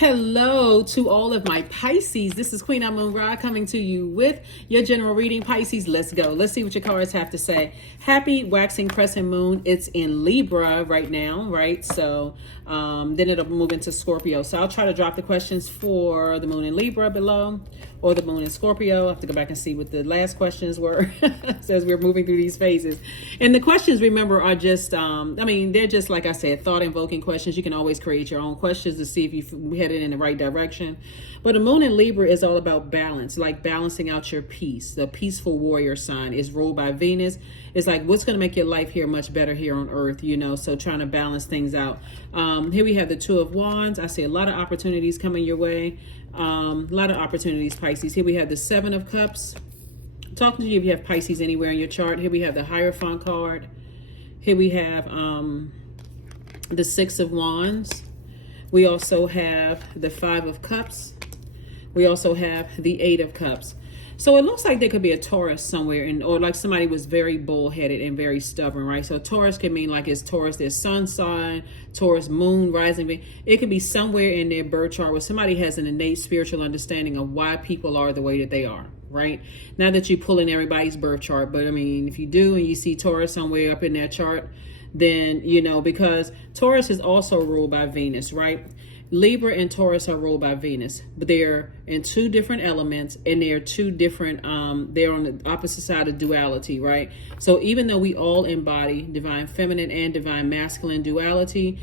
Hello to all of my Pisces. This is Queen Amun Ra coming to you with your general reading. Pisces, let's go. Let's see what your cards have to say. Happy waxing crescent moon. It's in Libra right now, right? So then it'll move into Scorpio. So I'll try to drop the questions for the moon in Libra below or the moon in Scorpio. I have to go back and see what the last questions were as we're moving through these phases. And the questions, remember, are just, they're just, like I said, thought-invoking questions. You can always create your own questions to see if you headed in the right direction. But the moon in Libra is all about balance, like balancing out your peace. The peaceful warrior sign is ruled by Venus. It's like, what's going to make your life here much better here on Earth, so trying to balance things out. Here we have the Two of Wands. I see a lot of opportunities coming your way. A lot of opportunities, Pisces. Here we have the Seven of Cups. Talking to you if you have Pisces anywhere in your chart. Here we have the Hierophant card. Here we have the Six of Wands. We also have the Five of Cups. We also have the Eight of Cups. So it looks like there could be a Taurus somewhere, or like somebody was very bullheaded and very stubborn, right? So Taurus can mean like it's Taurus, their sun sign, Taurus moon, rising. It could be somewhere in their birth chart where somebody has an innate spiritual understanding of why people are the way that they are, right? Not that you pull in everybody's birth chart, but I mean, if you do and you see Taurus somewhere up in their chart, then, because Taurus is also ruled by Venus, right? Libra and Taurus are ruled by Venus, but they're in two different elements, and they're two different, they're on the opposite side of duality, right? So even though we all embody divine feminine and divine masculine duality,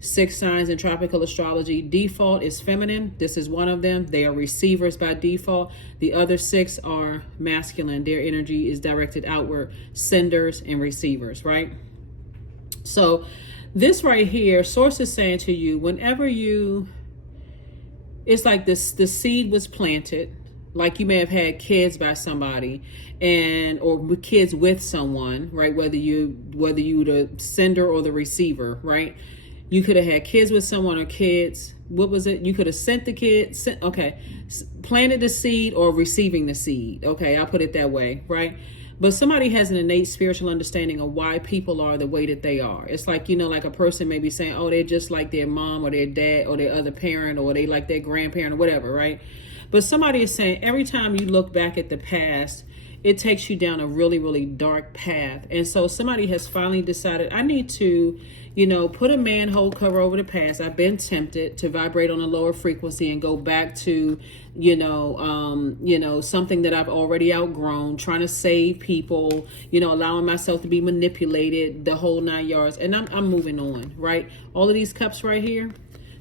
6 signs in tropical astrology, default is feminine. This is one of them. They are receivers by default. The other 6 are masculine. Their energy is directed outward, senders and receivers, right? So this right here, source is saying to you, whenever it's like this, the seed was planted, like you may have had kids by somebody or kids with someone, right? Whether you the sender or the receiver, right? You could have had kids with someone or kids. What was it? You could have sent the kids. Okay. Planted the seed or receiving the seed. Okay. I'll put it that way. Right. But somebody has an innate spiritual understanding of why people are the way that they are. It's like, like a person may be saying, oh, they're just like their mom or their dad or their other parent, or they like their grandparent or whatever, right? But somebody is saying every time you look back at the past, it takes you down a really, really dark path. And so somebody has finally decided, I need to, put a manhole cover over the past. I've been tempted to vibrate on a lower frequency and go back to, something that I've already outgrown, trying to save people, allowing myself to be manipulated, the whole 9 yards. And I'm moving on, right? All of these cups right here.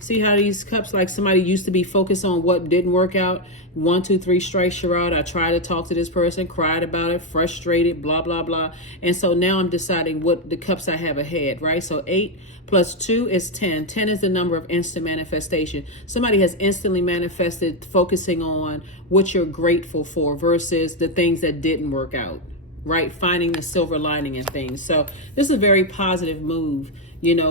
See how these cups, like somebody used to be focused on what didn't work out. 1, 2, 3 strikes, you're out. I tried to talk to this person, cried about it, frustrated, blah, blah, blah. And so now I'm deciding what the cups I have ahead, right? So 8 plus 2 is 10. 10 is the number of instant manifestation. Somebody has instantly manifested, focusing on what you're grateful for versus the things that didn't work out, right? Finding the silver lining in things. So this is a very positive move,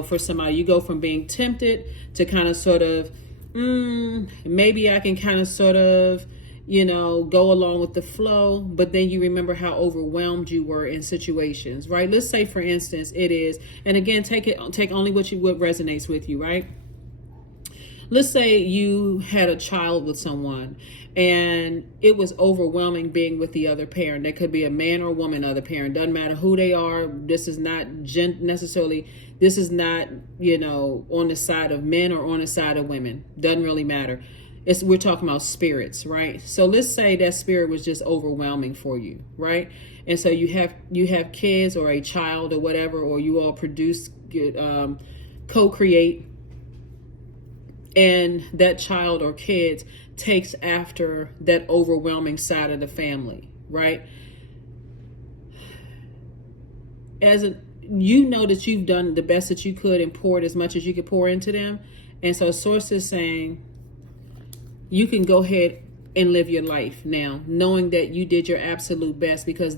for somebody. You go from being tempted to kind of sort of, maybe I can kind of sort of, go along with the flow, but then you remember how overwhelmed you were in situations, right? Let's say, for instance, it is, and again, take only what resonates with you, right? Let's say you had a child with someone and it was overwhelming being with the other parent. That could be a man or a woman, other parent. Doesn't matter who they are. This is not necessarily, this is not, on the side of men or on the side of women. Doesn't really matter. We're talking about spirits, right? So let's say that spirit was just overwhelming for you, right? And so you have kids or a child or whatever, or you all produce, co-create, and that child or kids takes after that overwhelming side of the family, right? That you've done the best that you could and poured as much as you could pour into them. And so source is saying you can go ahead and live your life now, knowing that you did your absolute best, because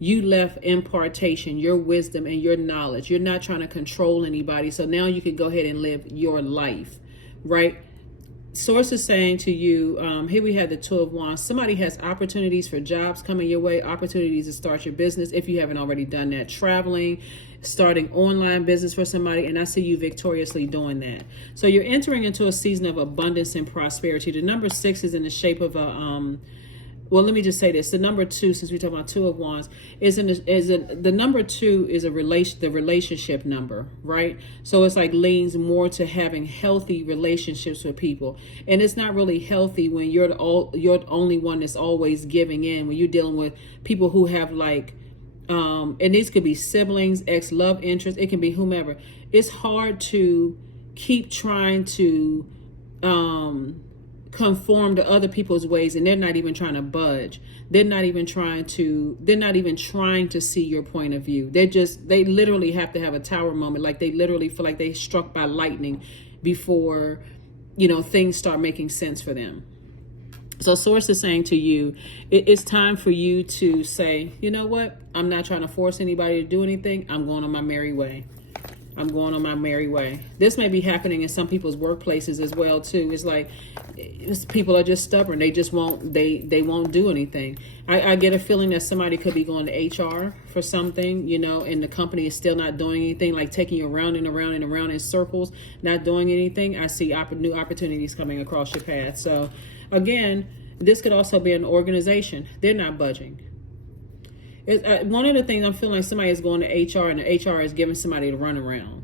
you left impartation, your wisdom and your knowledge. You're not trying to control anybody. So now you can go ahead and live your life, right? Source is saying to you, here we have the Two of Wands. Somebody has opportunities for jobs coming your way, opportunities to start your business if you haven't already done that. Traveling, starting online business for somebody, and I see you victoriously doing that. So you're entering into a season of abundance and prosperity. The number 6 is in the shape of a well, let me just say this. The number 2, since we talk about 2 of Wands, the number 2 is the relationship number, right? So it's like leans more to having healthy relationships with people. And it's not really healthy when you're the only one that's always giving in, when you're dealing with people who have like, and these could be siblings, ex-love interest, it can be whomever. It's hard to keep trying to, conform to other people's ways, and they're not even trying to budge. They're not even trying to see your point of view. They literally have to have a tower moment. Like they literally feel like they struck by lightning before, things start making sense for them. So Source is saying to you, it's time for you to say, you know what? I'm not trying to force anybody to do anything. I'm going on my merry way. I'm going on my merry way. This may be happening in some people's workplaces as well too. It's like people are just stubborn. They just won't. They won't do anything. I get a feeling that somebody could be going to HR for something, and the company is still not doing anything. Like taking you around and around and around in circles, not doing anything. I see new opportunities coming across your path. So, again, this could also be an organization. They're not budging. One of the things I'm feeling like somebody is going to HR and the HR is giving somebody to run around.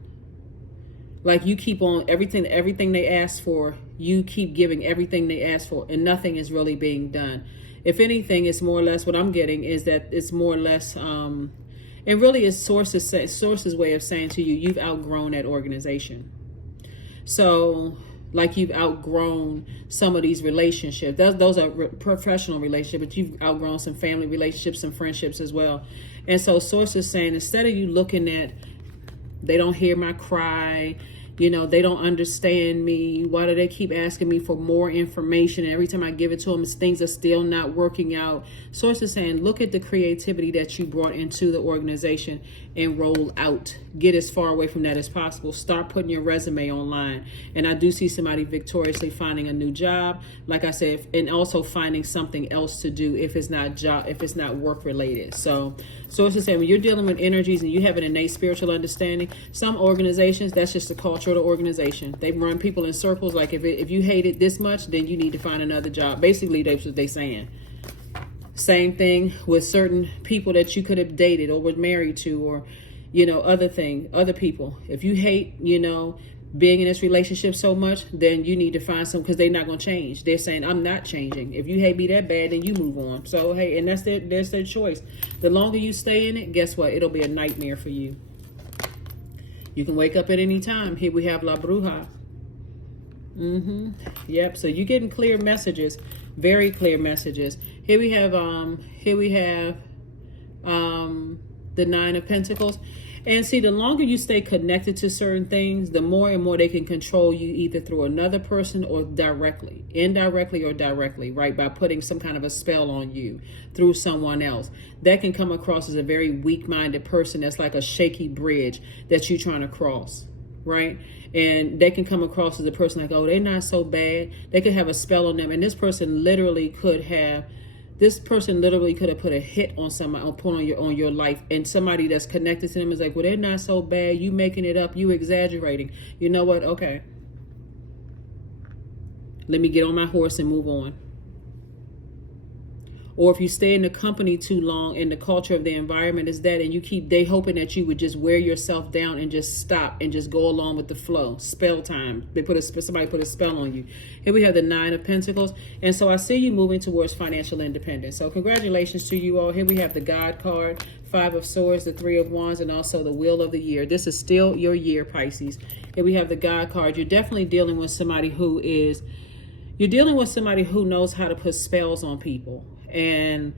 Like you keep on everything they ask for, you keep giving everything they ask for, and nothing is really being done. If anything, it's more or less what I'm getting is that it's more or less, and really it's Source's way of saying to you, you've outgrown that organization. So like you've outgrown some of these relationships. Those are professional relationships, but you've outgrown some family relationships, some friendships as well. And so Source is saying, instead of you looking at, they don't hear my cry, they don't understand me. Why do they keep asking me for more information? And every time I give it to them, things are still not working out. Source is saying, look at the creativity that you brought into the organization and roll out. Get as far away from that as possible. Start putting your resume online. And I do see somebody victoriously finding a new job, like I said, and also finding something else to do if it's not work related. So Source is saying, when you're dealing with energies and you have an innate spiritual understanding, some organizations, that's just the culture of the organization. They run people in circles. Like if you hate it this much, then you need to find another job. Basically, that's what they're saying. Same thing with certain people that you could have dated or were married to, or, other people. If you hate, being in this relationship so much, then you need to find some, because they're not going to change. They're saying, I'm not changing. If you hate me that bad, then you move on. So, hey, and that's their choice. The longer you stay in it, guess what? It'll be a nightmare for you. You can wake up at any time. Here we have La Bruja. Yep. So you're getting clear messages, very clear messages. Here we have the Nine of Pentacles. And see, the longer you stay connected to certain things, the more and more they can control you, either through another person or indirectly or directly, right? By putting some kind of a spell on you through someone else. That can come across as a very weak-minded person. That's like a shaky bridge that you're trying to cross, right? And they can come across as a person like, oh, they're not so bad. They could have a spell on them. And this person literally could have put a hit on somebody, on your life, and somebody that's connected to them is like, well, they're not so bad. You making it up. You exaggerating. You know what? Okay. Let me get on my horse and move on. Or if you stay in the company too long and the culture of the environment is that, and they hoping that you would just wear yourself down and just stop and just go along with the flow. Spell time. Somebody put a spell on you. Here we have the Nine of Pentacles. And so I see you moving towards financial independence. So congratulations to you all. Here we have the God card, Five of Swords, the Three of Wands, and also the Wheel of the Year. This is still your year, Pisces. Here we have the God card. You're definitely dealing with somebody who knows how to put spells on people. And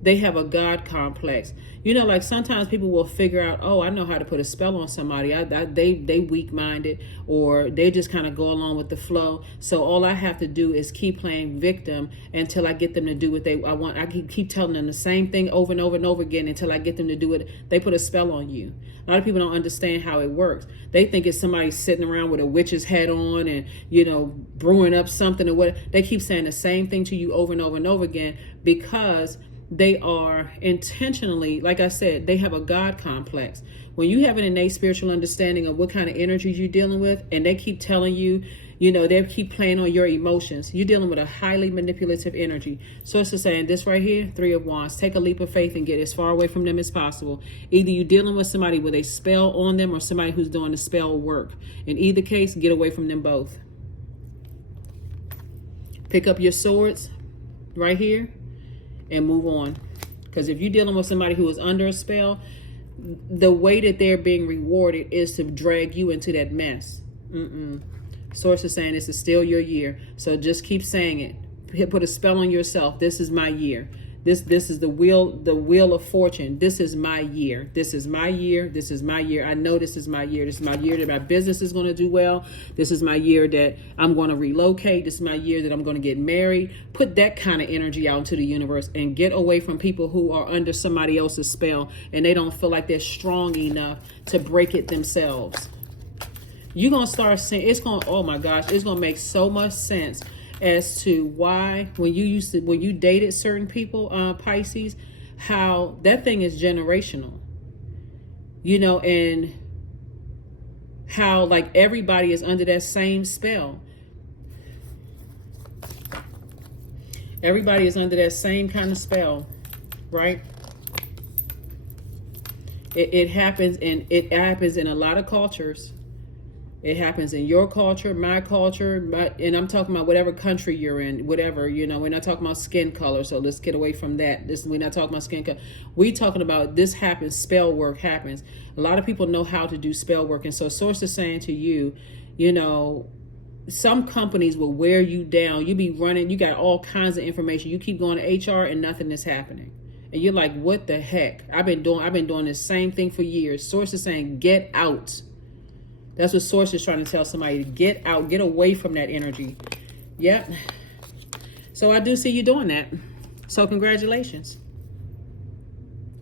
they have a God complex. Like sometimes people will figure out, oh, I know how to put a spell on somebody. They weak-minded, or they just kind of go along with the flow. So all I have to do is keep playing victim until I get them to do what I want. I keep telling them the same thing over and over and over again until I get them to do it. They put a spell on you. A lot of people don't understand how it works. They think it's somebody sitting around with a witch's hat on and, brewing up something or what. They keep saying the same thing to you over and over and over again because they are intentionally, like I said, they have a God complex. When you have an innate spiritual understanding of what kind of energies you're dealing with, and they keep telling you, they keep playing on your emotions, you're dealing with a highly manipulative energy. So it's just saying this right here, Three of Wands, take a leap of faith and get as far away from them as possible. Either you're dealing with somebody with a spell on them or somebody who's doing the spell work. In either case, get away from them both. Pick up your swords right here and move on. Because if you're dealing with somebody who is under a spell, the way that they're being rewarded is to drag you into that mess. Source is saying this is still your year. So just keep saying it. Put a spell on yourself. This is my year. This is the wheel of fortune. This is my year. This is my year. This is my year. I know this is my year. This is my year that my business is going to do well. This is my year that I'm going to relocate. This is my year that I'm going to get married. Put that kind of energy out into the universe and get away from people who are under somebody else's spell and they don't feel like they're strong enough to break it themselves. You're going to start seeing, oh my gosh, it's going to make so much sense as to why when you dated certain people, Pisces, how that thing is generational, and how like everybody is under that same spell. Everybody is under that same kind of spell, right? It happens in a lot of cultures. It happens in your culture, my culture, and I'm talking about whatever country you're in, whatever, we're not talking about skin color, so let's get away from that. We're not talking about skin color. We're talking about this happens, spell work happens. A lot of people know how to do spell work, and so Source is saying to you, some companies will wear you down. You be running, you got all kinds of information. You keep going to HR and nothing is happening. And you're like, what the heck? I've been doing this same thing for years. Source is saying, get out. That's what Source is trying to tell somebody, to get out, get away from that energy. Yep. So I do see you doing that. So congratulations.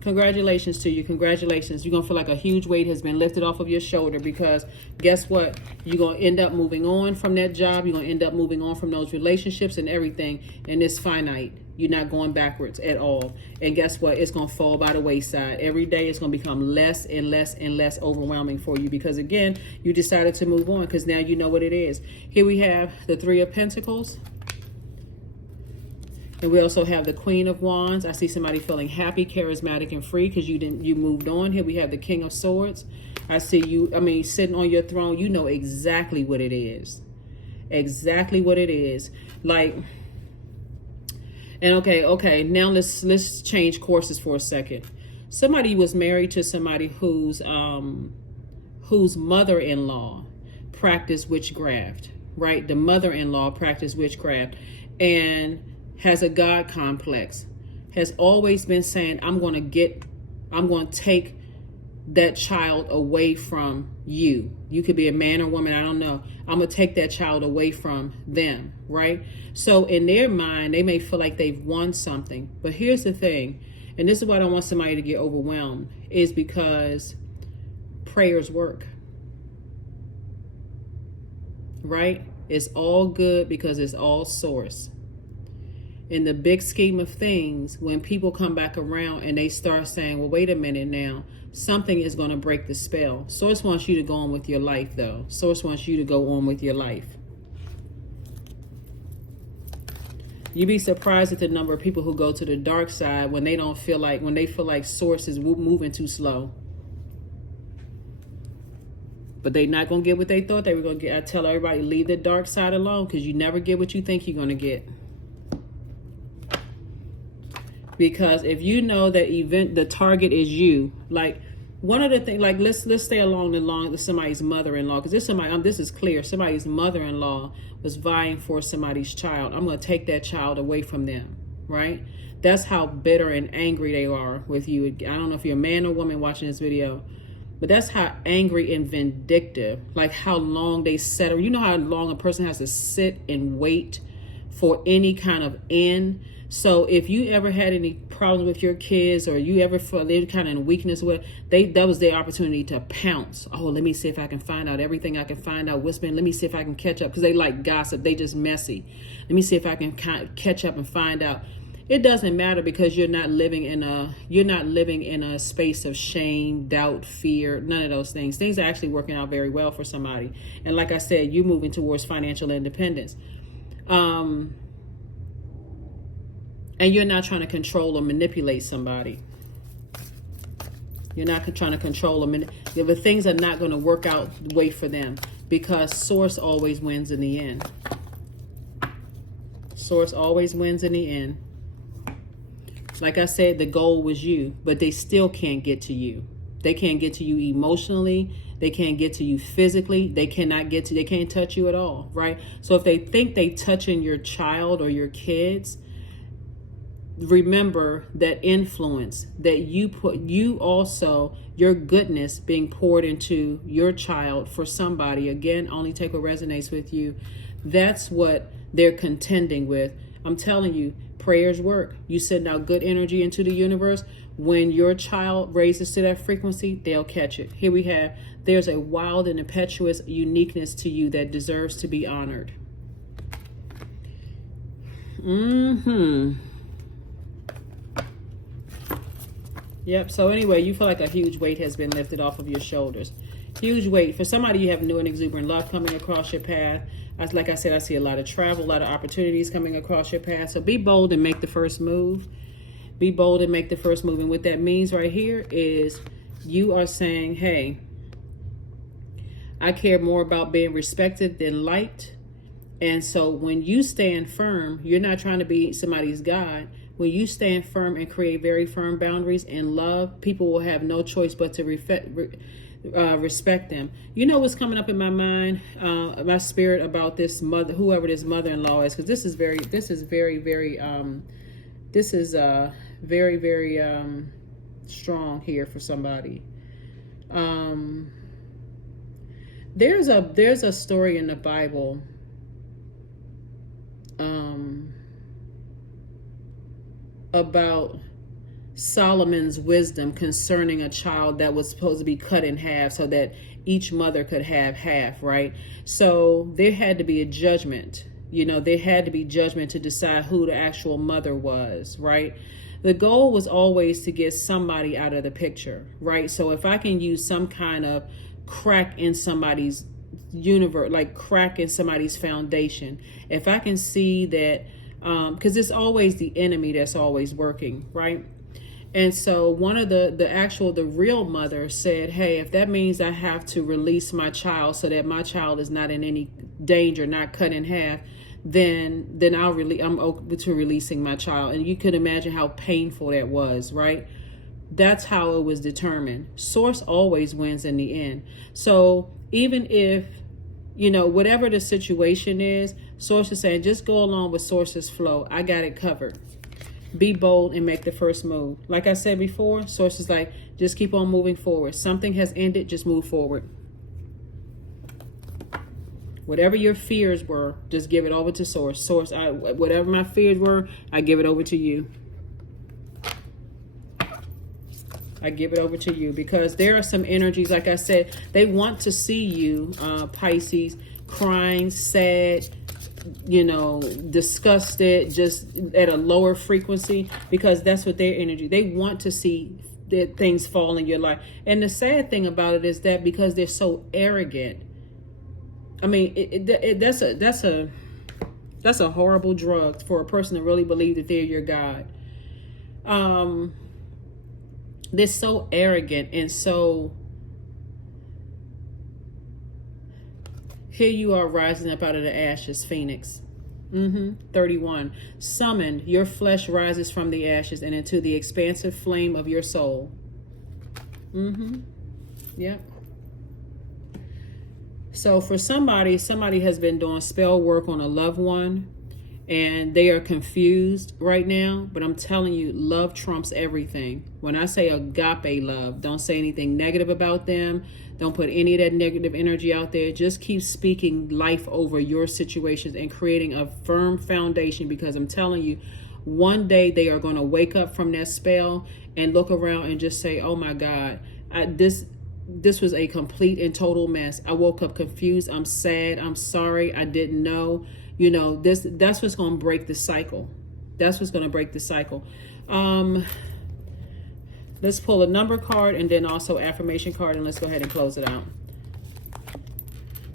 Congratulations to you. Congratulations. You're going to feel like a huge weight has been lifted off of your shoulder, because guess what? You're going to end up moving on from that job. You're going to end up moving on from those relationships and everything. And it's finite. You're not going backwards at all. And guess what? It's going to fall by the wayside. Every day it's going to become less and less and less overwhelming for you, because again, you decided to move on because now you know what it is. Here we have the Three of Pentacles. And we also have the Queen of Wands. I see somebody feeling happy, charismatic, and free because you moved on. Here we have the King of Swords. I see you, sitting on your throne. You know exactly what it is. Exactly what it is. Like, and okay, now let's change courses for a second. Somebody was married to somebody whose mother-in-law practiced witchcraft, right? The mother-in-law practiced witchcraft and has a God complex, has always been saying, I'm going to take that child away from you. You could be a man or woman, I don't know. I'm going to take that child away from them, right? So in their mind, they may feel like they've won something. But here's the thing, and this is why I don't want somebody to get overwhelmed, is because prayers work, right? It's all good because it's all Source. In the big scheme of things, when people come back around and they start saying, well, wait a minute now, something is going to break the spell. Source wants you to go on with your life, though. Source wants you to go on with your life. You'd be surprised at the number of people who go to the dark side when they feel like Source is moving too slow. But they're not going to get what they thought they were going to get. I tell everybody, leave the dark side alone, because you never get what you think you're going to get. Because if you know that the target is you, like one of the things, like let's stay along the line with somebody's mother-in-law, because this is clear. Somebody's mother-in-law was vying for somebody's child. I'm going to take that child away from them, right? That's how bitter and angry they are with you. I don't know if you're a man or woman watching this video, but that's how angry and vindictive, like how long they settle. You know how long a person has to sit and wait for any kind of end. So if you ever had any problems with your kids, or you ever felt any kind of weakness with, that was their opportunity to pounce. Oh, let me see if I can find out everything I can find out. Let me see if I can catch up, because they like gossip. They just messy. Let me see if I can catch up and find out. it doesn't matter, because you're not living in a space of shame, doubt, fear, none of those things. Things are actually working out very well for somebody. And like I said, you're moving towards financial independence. And you're not trying to control or manipulate somebody. You're not trying to control them. But things are not going to work out the way for them, because Source always wins in the end. Source always wins in the end. Like I said, the goal was you, but they still can't get to you. They can't get to you emotionally. They can't get to you physically. They can't touch you at all, right? So if they think they touching your child or your kids, remember that influence that your goodness being poured into your child for somebody. Again, only take what resonates with you. That's what they're contending with. I'm telling you, prayers work. You send out good energy into the universe. When your child raises to that frequency, they'll catch it. Here we have, there's a wild and impetuous uniqueness to you that deserves to be honored. Yep. So anyway, you feel like a huge weight has been lifted off of your shoulders. Huge weight. For somebody, you have new and exuberant love coming across your path. Like I said, I see a lot of travel, a lot of opportunities coming across your path. So be bold and make the first move. Be bold and make the first move. And what that means right here is you are saying, hey, I care more about being respected than liked. And so when you stand firm, you're not trying to be somebody's God. When you stand firm and create very firm boundaries and love, people will have no choice but to respect them. You know what's coming up in my mind, my spirit, about this mother, whoever this mother-in-law is, because this is very strong here for somebody. There's a story in the Bible. About Solomon's wisdom concerning a child that was supposed to be cut in half so that each mother could have half, right? So there had to be a judgment. There had to be judgment to decide who the actual mother was, right? The goal was always to get somebody out of the picture, right? So if I can use some kind of crack in somebody's universe, like crack in somebody's foundation, if I can see that, because it's always the enemy that's always working, right? And so one of the real mother said, hey, if that means I have to release my child so that my child is not in any danger, not cut in half, then I'm open to releasing my child. And you could imagine how painful that was, right? That's how it was determined. Source always wins in the end. So even if, whatever the situation is, Source is saying, just go along with Source's flow. I got it covered. Be bold and make the first move. Like I said before, Source is like, just keep on moving forward. Something has ended, just move forward. Whatever your fears were, just give it over to Source. Source, whatever my fears were, I give it over to you. I give it over to you, because there are some energies, like I said, they want to see you, Pisces, crying, sad, disgusted, just at a lower frequency, because that's what their energy, they want to see that things fall in your life. And the sad thing about it is that because they're so arrogant, I mean, that's a horrible drug for a person to really believe that they're your God. They're so arrogant, and so here you are rising up out of the ashes, Phoenix. 31. Summoned, your flesh rises from the ashes and into the expansive flame of your soul. Yep. So for somebody has been doing spell work on a loved one, and they are confused right now. But I'm telling you, love trumps everything. When I say agape love, don't say anything negative about them. Don't put any of that negative energy out there. Just keep speaking life over your situations and creating a firm foundation, because I'm telling you, one day they are going to wake up from that spell and look around and just say, oh my God, this was a complete and total mess. I woke up confused. I'm sad. I'm sorry. I didn't know. That's what's going to break the cycle. That's what's going to break the cycle. Let's pull a number card and then also affirmation card, and let's go ahead and close it out.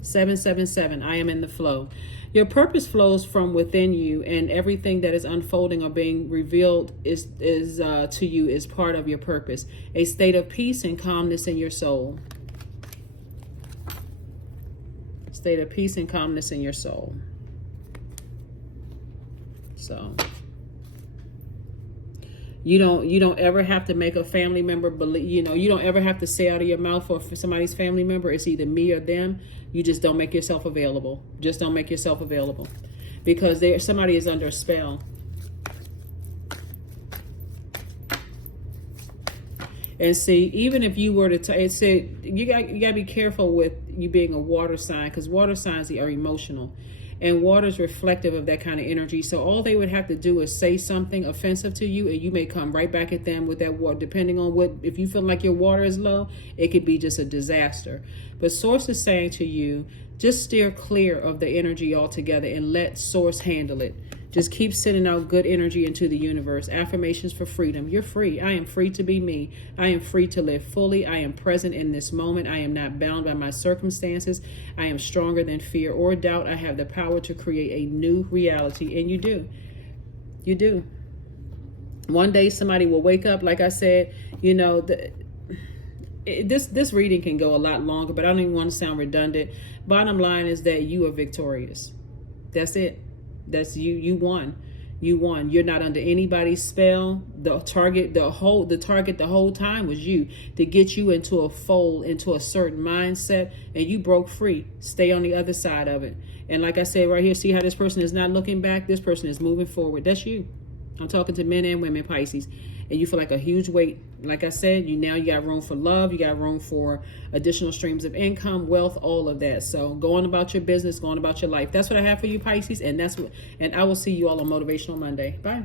777, I am in the flow. Your purpose flows from within you, and everything that is unfolding or being revealed is to you is part of your purpose. A state of peace and calmness in your soul. State of peace and calmness in your soul. So you don't ever have to make a family member believe, you don't ever have to say out of your mouth for somebody's family member, it's either me or them. You just don't make yourself available. Just don't make yourself available, because somebody is under a spell. And see, even if you were to say, you got to be careful with you being a water sign, because water signs are emotional. And water is reflective of that kind of energy. So all they would have to do is say something offensive to you, and you may come right back at them with that water. Depending on what, if you feel like your water is low, it could be just a disaster. But Source is saying to you, just steer clear of the energy altogether and let Source handle it. Just keep sending out good energy into the universe. Affirmations for freedom. You're free. I am free to be me. I am free to live fully. I am present in this moment. I am not bound by my circumstances. I am stronger than fear or doubt. I have the power to create a new reality. And you do. You do. One day somebody will wake up, like I said, this reading can go a lot longer, but I don't even want to sound redundant. Bottom line is that you are victorious. That's it. That's you. You won. You won. You're not under anybody's spell. The target the whole time was you, to get you into a fold, into a certain mindset, and you broke free. Stay on the other side of it. And like I said right here, see how this person is not looking back? This person is moving forward. That's you. I'm talking to men and women, Pisces. And you feel like a huge weight. Like I said, you got room for love. You got room for additional streams of income, wealth, all of that. So go on about your business, go on about your life. That's what I have for you, Pisces. And I will see you all on Motivational Monday. Bye.